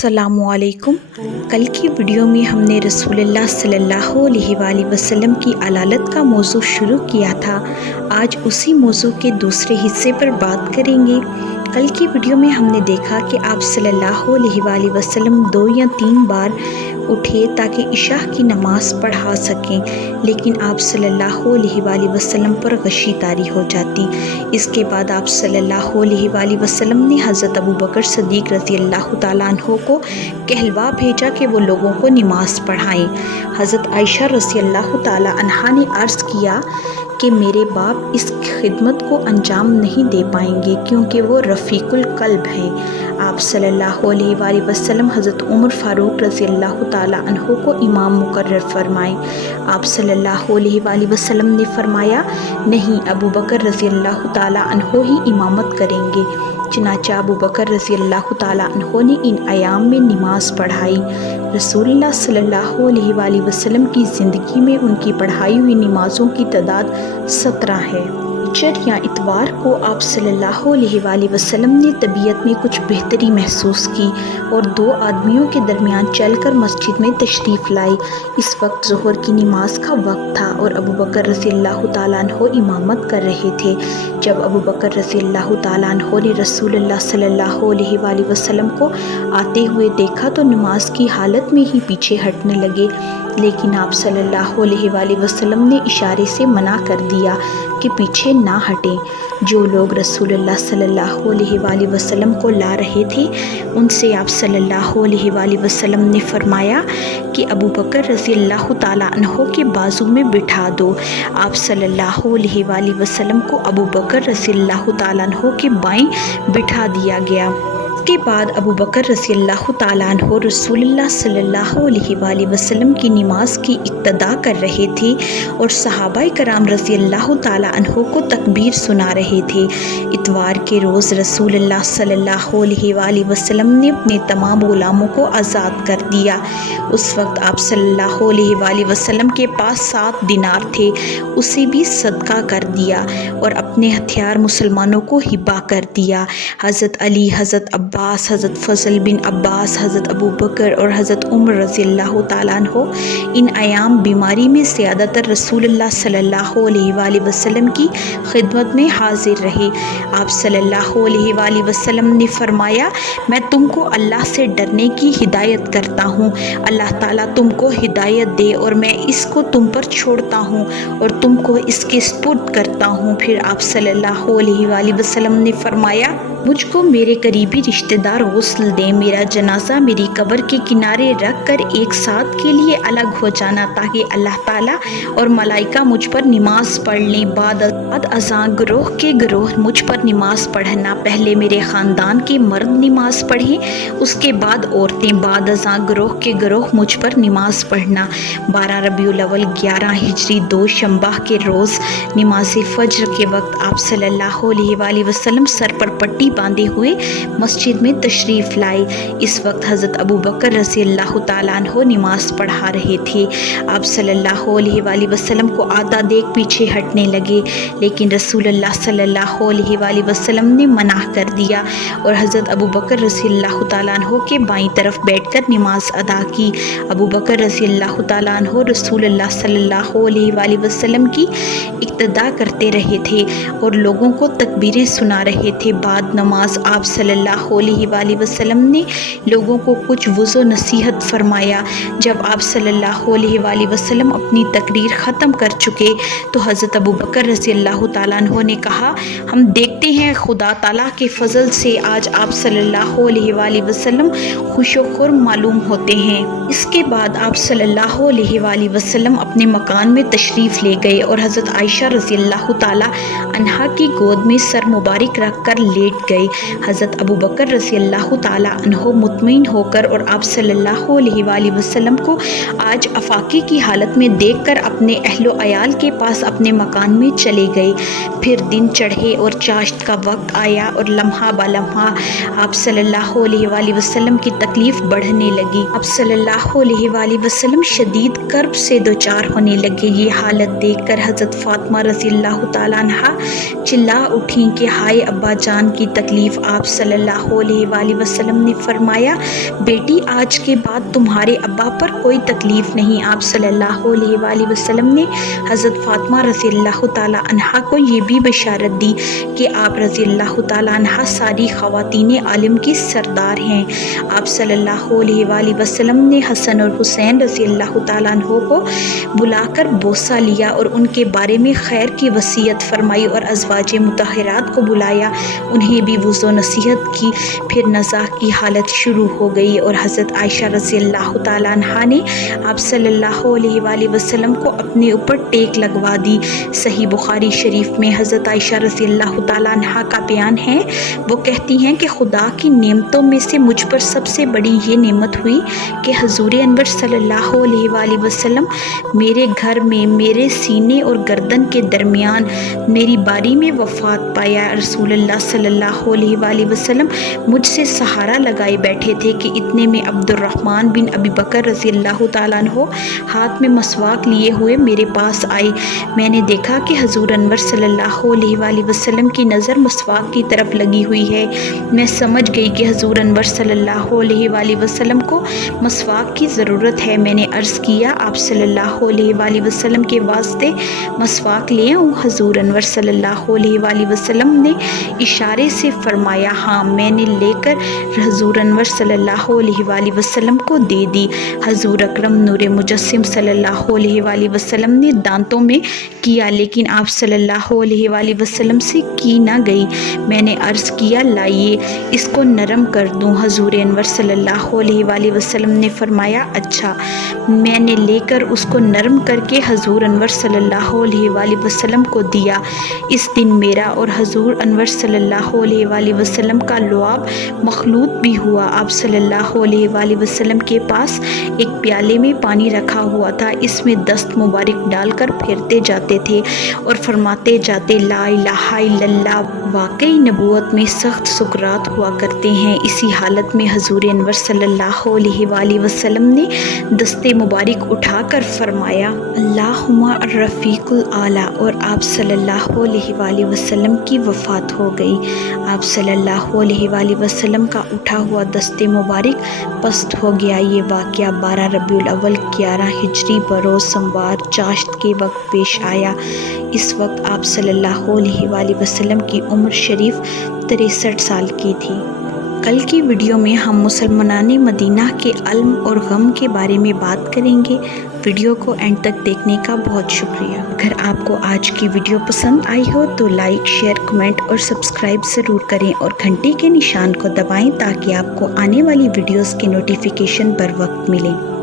السلام علیکم۔ کل کی ویڈیو میں ہم نے رسول اللہ صلی اللہ علیہ وسلم کی علالت کا موضوع شروع کیا تھا۔ آج اسی موضوع کے دوسرے حصے پر بات کریں گے۔ کل کی ویڈیو میں ہم نے دیکھا کہ آپ صلی اللہ علیہ وسلم 2 یا 3 بار اٹھے تاکہ عشاء کی نماز پڑھا سکیں، لیکن آپ صلی اللہ علیہ وسلم پر غشی طاری ہو جاتی۔ اس کے بعد آپ صلی اللہ علیہ وسلم نے حضرت ابوبکر صدیق رضی اللہ تعالیٰ عنہ کو کہلوا بھیجا کہ وہ لوگوں کو نماز پڑھائیں۔ حضرت عائشہ رضی اللہ تعالیٰ عنہا نے عرض کیا کہ میرے باپ اس خدمت کو انجام نہیں دے پائیں گے کیونکہ وہ رفیق القلب ہیں۔ آپ صلی اللہ علیہ وسلم حضرت عمر فاروق رضی اللہ تعالیٰ عنہ کو امام مقرر فرمائیں۔ آپ صلی اللہ علیہ وسلم نے فرمایا، نہیں، ابوبکر رضی اللہ تعالیٰ عنہ ہی امامت کریں گے۔ چنانچہ ابوبکر رضی اللہ تعالیٰ عنہ نے ان ایام میں نماز پڑھائی۔ رسول اللہ صلی اللہ علیہ وسلم کی زندگی میں ان کی پڑھائی ہوئی نمازوں کی تعداد 17 ہے۔ یا اتوار کو آپ صلی اللہ علیہ وسلم نے طبیعت میں کچھ بہتری محسوس کی اور 2 آدمیوں کے درمیان چل کر مسجد میں تشریف لائے۔ اس وقت ظہر کی نماز کا وقت تھا اور ابوبکر رضی اللہ تعالیٰ عنہ امامت کر رہے تھے۔ جب ابوبکر رضی اللہ تعالیٰ عنہ نے رسول اللہ صلی اللہ علیہ وسلم کو آتے ہوئے دیکھا تو نماز کی حالت میں ہی پیچھے ہٹنے لگے، لیکن آپ صلی اللہ علیہ وسلم نے اشارے سے منع کر دیا کہ پیچھے نہ ہٹیں۔ جو لوگ رسول اللہ صلی اللہ علیہ وسلم کو لا رہے تھے ان سے آپ صلی اللہ علیہ وسلم نے فرمایا کہ ابوبکر رضی اللہ تعالیٰ عنہ کے بازو میں بٹھا دو۔ آپ صلی اللہ علیہ وسلم کو ابوبکر رضی اللہ تعالیٰ عنہ کے بائیں بٹھا دیا گیا۔ اس کے بعد ابوبکر رضی اللہ تعالیٰ عنہ رسول اللہ صلی اللہ علیہ وسلم کی نماز کی اقتدا کر رہے تھے اور صحابہ کرام رضی اللہ تعالیٰ عنہ کو تکبیر سنا رہے تھے۔ اتوار کے روز رسول اللہ صلی اللہ علیہ وسلم نے اپنے تمام غلاموں کو آزاد کر دیا۔ اس وقت آپ صلی اللہ علیہ وسلم کے پاس 7 دینار تھے، اسے بھی صدقہ کر دیا اور اپنے ہتھیار مسلمانوں کو ہبہ کر دیا۔ حضرت علی، حضرت عباس، حضرت فضل بن عباس، حضرت ابوبکر اور حضرت عمر رضی اللہ تعالیٰ عنہ ان ایام بیماری میں زیادہ تر رسول اللہ صلی اللہ علیہ وسلم کی خدمت میں حاضر رہے۔ آپ صلی اللہ علیہ وسلم نے فرمایا، میں تم کو اللہ سے ڈرنے کی ہدایت کرتا ہوں، اللہ تعالیٰ تم کو ہدایت دے، اور میں اس کو تم پر چھوڑتا ہوں اور تم کو اس کے سپرد کرتا ہوں۔ پھر آپ صلی اللہ علیہ وسلم نے فرمایا، مجھ کو میرے قریبی رشتہ دار غسل دیں، میرا جنازہ میری قبر کے کنارے رکھ کر ایک ساتھ کے لیے الگ ہو جانا تاکہ اللہ تعالیٰ اور ملائکہ مجھ پر نماز پڑھ لیں۔ بعد ازاں گروہ کے گروہ مجھ پر نماز پڑھنا، پہلے میرے خاندان کے مرد نماز پڑھیں، اس کے بعد عورتیں، بعد ازاں گروہ کے گروہ مجھ پر نماز پڑھنا۔ 12 ربیع الاول 11 ہجری 2 شنبہ کے روز نماز فجر کے وقت آپ صلی اللہ علیہ وسلم سر پر پٹی باندھے ہوئے مسجد میں تشریف لائے۔ اس وقت حضرت ابوبکر رضی اللہ تعالیٰ عنہ نماز پڑھا رہے تھے۔ آپ صلی اللہ علیہ وسلم کو آدھا دیکھ پیچھے ہٹنے لگے، لیکن رسول اللہ صلی اللہ علیہ وسلم نے منع کر دیا اور حضرت ابوبکر رضی اللہ تعالیٰ عنہ کے بائیں طرف بیٹھ کر نماز ادا کی۔ ابوبکر رضی اللہ تعالیٰ عنہ رسول اللہ صلی اللہ علیہ وسلم کی اقتدا کرتے رہے تھے اور لوگوں کو تکبیریں سنا رہے تھے۔ بعد نماز آپ صلی اللہ علیہ وسلم نے لوگوں کو کچھ وعظ و نصیحت فرمایا۔ جب آپ صلی اللہ علیہ وسلم اپنی تقریر ختم کر چکے تو حضرت ابوبکر رضی اللہ تعالیٰ عنہ نے کہا، ہم دیکھتے ہیں خدا تعالیٰ کے فضل سے آج آپ صلی اللہ علیہ وسلم خوش و خرم معلوم ہوتے ہیں۔ اس کے بعد آپ صلی اللہ علیہ وسلم اپنے مکان میں تشریف لے گئے اور حضرت عائشہ رضی اللہ تعالیٰ عنہا کی گود میں سر مبارک رکھ کر لیٹ گئے۔ حضرت ابوبکر رضی اللہ تعالیٰ عنہ مطمئن ہو کر اور آپ صلی اللہ علیہ وسلم کو آج افاقی کی حالت میں دیکھ کر اپنے اہل و عیال کے پاس اپنے مکان میں چلے گئے۔ پھر دن چڑھے اور چاشت کا وقت آیا اور لمحہ با لمحہ آپ صلی اللہ علیہ وسلم کی تکلیف بڑھنے لگی۔ آپ صلی اللہ علیہ وسلم شدید کرب سے دوچار ہونے لگے۔ یہ حالت دیکھ کر حضرت فاطمہ رضی اللہ تعالیٰ عنہا چلا اٹھیں کہ ہائے ابا جان کی تکلیف؟ آپ صلی اللہ علیہ وآلہ وسلم نے فرمایا بیٹی آج کے بعد تمہارے ابا پر کوئی تکلیف نہیں۔ آپ صلی اللہ علیہ وآلہ وسلم نے حضرت فاطمہ رضی اللہ تعالیٰ عنہا کو یہ بھی بشارت دی کہ آپ رضی اللہ تعالیٰ عنہا ساری خواتین عالم کی سردار ہیں۔ آپ صلی اللہ علیہ وآلہ وسلم نے حسن اور حسین رضی اللہ تعالیٰ عنہ کو بلا کر بوسہ لیا اور ان کے بارے میں خیر کی وصیت فرمائی اور ازواج مطہرات کو بلایا، انہیں بھی وضو نصیحت کی۔ پھر نزاع کی حالت شروع ہو گئی اور حضرت عائشہ رضی اللہ تعالیٰ عنہا نے آپ صلی اللہ علیہ وآلہ وسلم کو اپنے اوپر ٹیک لگوا دی۔ صحیح بخاری شریف میں حضرت عائشہ رضی اللہ تعالیٰ عنہا کا بیان ہے، وہ کہتی ہیں کہ خدا کی نعمتوں میں سے مجھ پر سب سے بڑی یہ نعمت ہوئی کہ حضور انور صلی اللہ علیہ وآلہ وسلم میرے گھر میں میرے سینے اور گردن کے درمیان میری باری میں وفات پایا۔ رسول اللہ صلی اللہ علیہ وآلہ وسلم مجھ سے سہارا لگائے بیٹھے تھے کہ اتنے میں عبد الرحمن بن ابی بکر رضی اللہ تعالیٰ عنہ ہاتھ میں مسواک لیے ہوئے میرے پاس آئے۔ میں نے دیکھا کہ حضور انور صلی اللہ علیہ وآلہ وسلم کی نظر مسواک کی طرف لگی ہوئی ہے۔ میں سمجھ گئی کہ حضور انور صلی اللہ علیہ وآلہ وسلم کو مسواک کی ضرورت ہے۔ میں نے عرض کیا آپ صلی اللہ علیہ وآلہ وسلم کے واسطے مسواک لے آؤں؟ حضور انور صلی اللہ علیہ وآلہ وسلم نے اشارے سے فرمایا ہاں۔ میں نے لے کر حضور انور صلی اللہ علیہ وآلہ وسلم کو دے دی۔ حضور اکرم نور مجسم صلی اللہ علیہ وآلہ وسلم نے دانتوں میں کیا، لیکن آپ صلی اللہ علیہ وآلہ وسلم سے کی نہ گئی۔ میں نے عرض کیا لائیے اس کو نرم کر دوں؟ حضور انور صلی اللہ علیہ وآلہ وسلم نے فرمایا اچھا۔ میں نے لے کر اس کو نرم کر کے حضور انور صلی اللہ علیہ وآلہ وسلم کو دیا۔ اس دن میرا اور حضور انور صلی اللہ علیہ وآلہ وسلم کا لعاب مخلوط بھی ہوا۔ آپ صلی اللہ علیہ وآلہ وسلم کے پاس ایک پیالے میں پانی رکھا ہوا تھا، اس میں دست مبارک ڈال کر پھیرتے جاتے تھے اور فرماتے جاتے لا الہ الا اللہ۔ واقعی نبوت میں سخت سکرات ہوا کرتے ہیں۔ اسی حالت میں حضور انور صلی اللہ علیہ وآلہ وسلم نے دست مبارک اٹھا کر فرمایا اللہم الرفیق الاعلیٰ، اور آپ صلی اللہ علیہ وآلہ وسلم کی وفات ہو گئی۔ آپ صلی اللہ علیہ وآلہ وسلم کا اٹھا ہوا دست مبارک پست ہو گیا۔ یہ واقعہ 12 ربیع الاول 11 ہجری بروز سموار چاشت کے وقت پیش آیا۔ اس وقت آپ صلی اللہ علیہ وآلہ وسلم کی عمر شریف 63 سال کی تھی۔ کل کی ویڈیو میں ہم مسلمانان مدینہ کے علم اور غم کے بارے میں بات کریں گے۔ ویڈیو کو اینڈ تک دیکھنے کا بہت شکریہ۔ اگر آپ کو آج کی ویڈیو پسند آئی ہو تو لائک، شیئر، کمنٹ اور سبسکرائب ضرور کریں اور گھنٹی کے نشان کو دبائیں تاکہ آپ کو آنے والی ویڈیوز کی نوٹیفیکیشن بر وقت ملیں۔